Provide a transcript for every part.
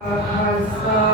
Uh,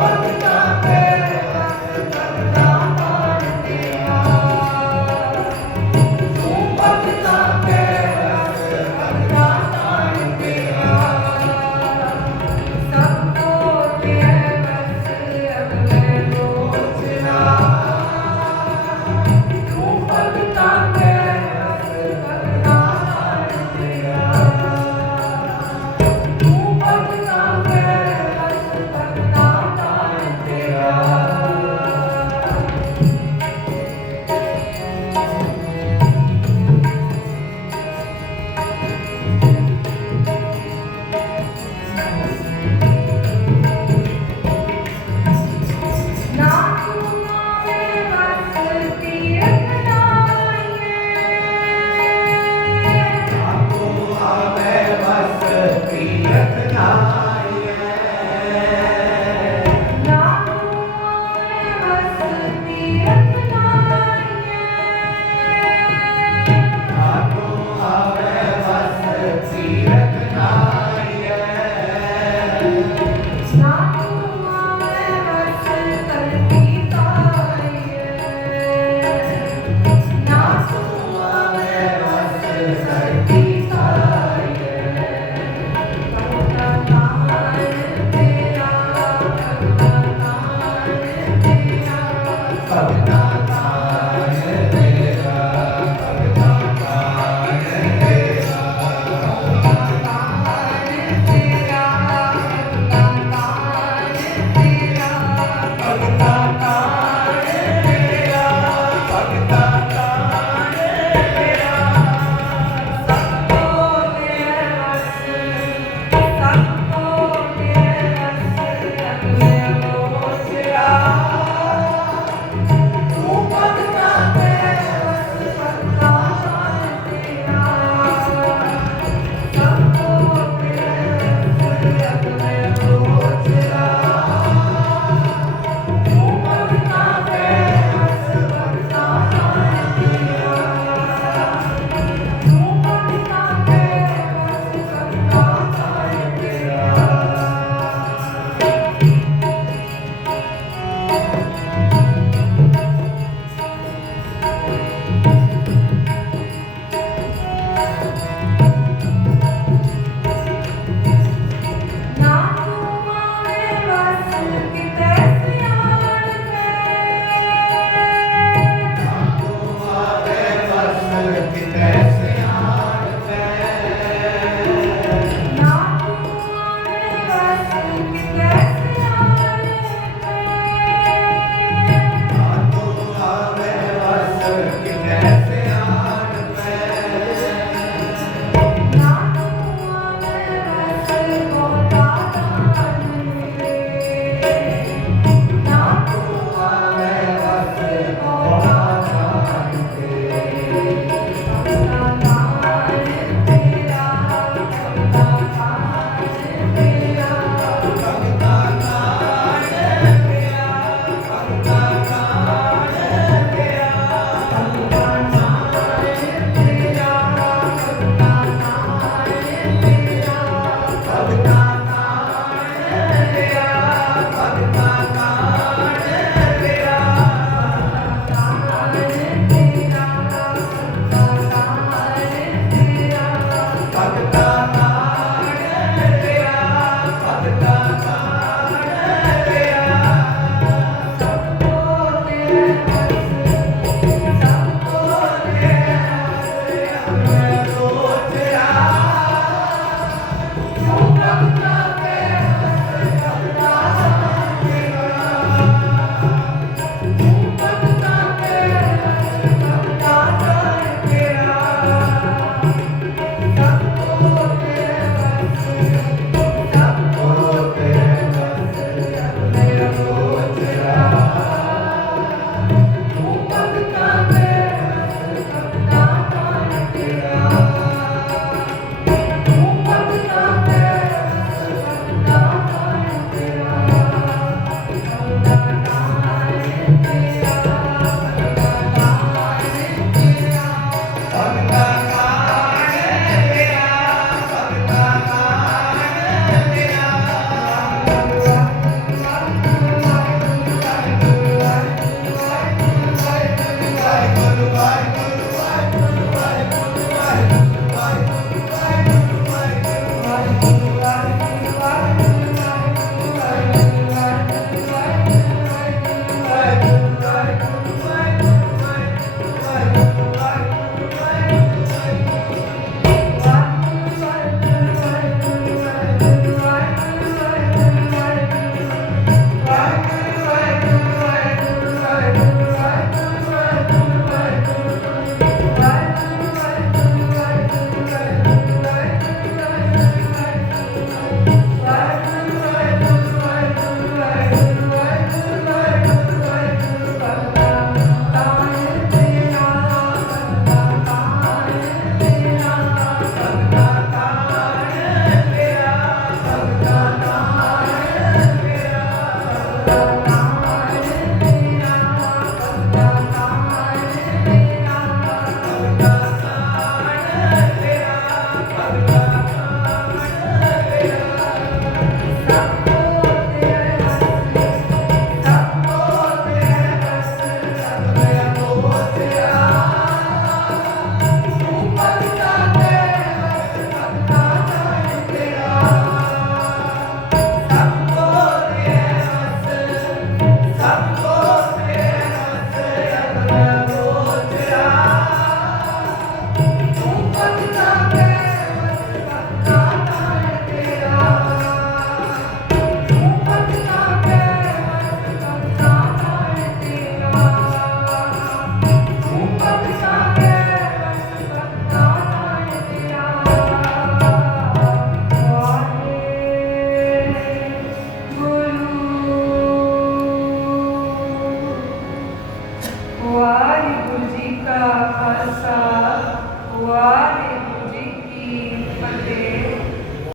Bye.